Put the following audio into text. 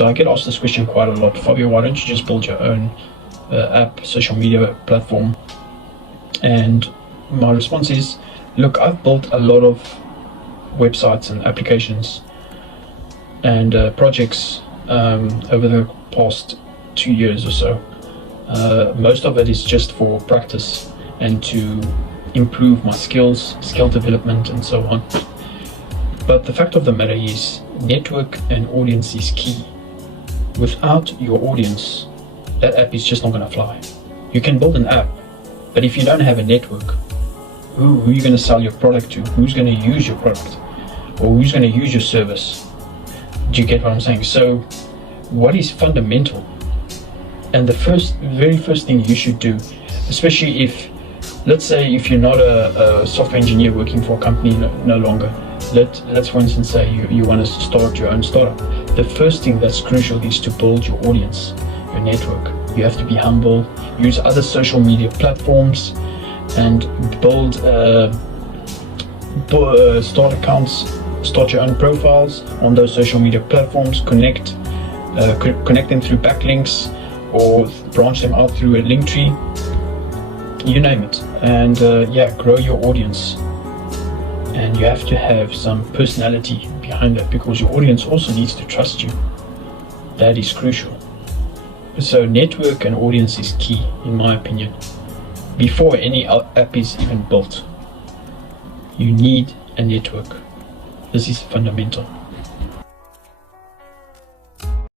So I get asked this question quite a lot. Fabio, why don't you just build your own app, social media platform? And my response is, look, I've built a lot of websites and applications and projects over the past 2 years or so. Most of it is just for practice and to improve my skills, skill development, and so on. But the fact of the matter is, network and audience is key. Without your audience, that app is just not going to fly. You can build an app, but if you don't have a network, who are you going to sell your product to? Who's going to use your product? Or who's going to use your service? Do you get what I'm saying? So what is fundamental? And the very first thing you should do, especially if, let's say, if you're not a software engineer working for a company no longer, let's for instance say you want to start your own startup. The first thing that's crucial is to build your audience, your network. You have to be humble, use other social media platforms, and build start accounts, start your own profiles on those social media platforms, connect them through backlinks or branch them out through a link tree, you name it. And grow your audience. And you have to have some personality behind that, because your audience also needs to trust you. That is crucial. So network and audience is key, in my opinion. Before any app is even built, you need a network. This is fundamental.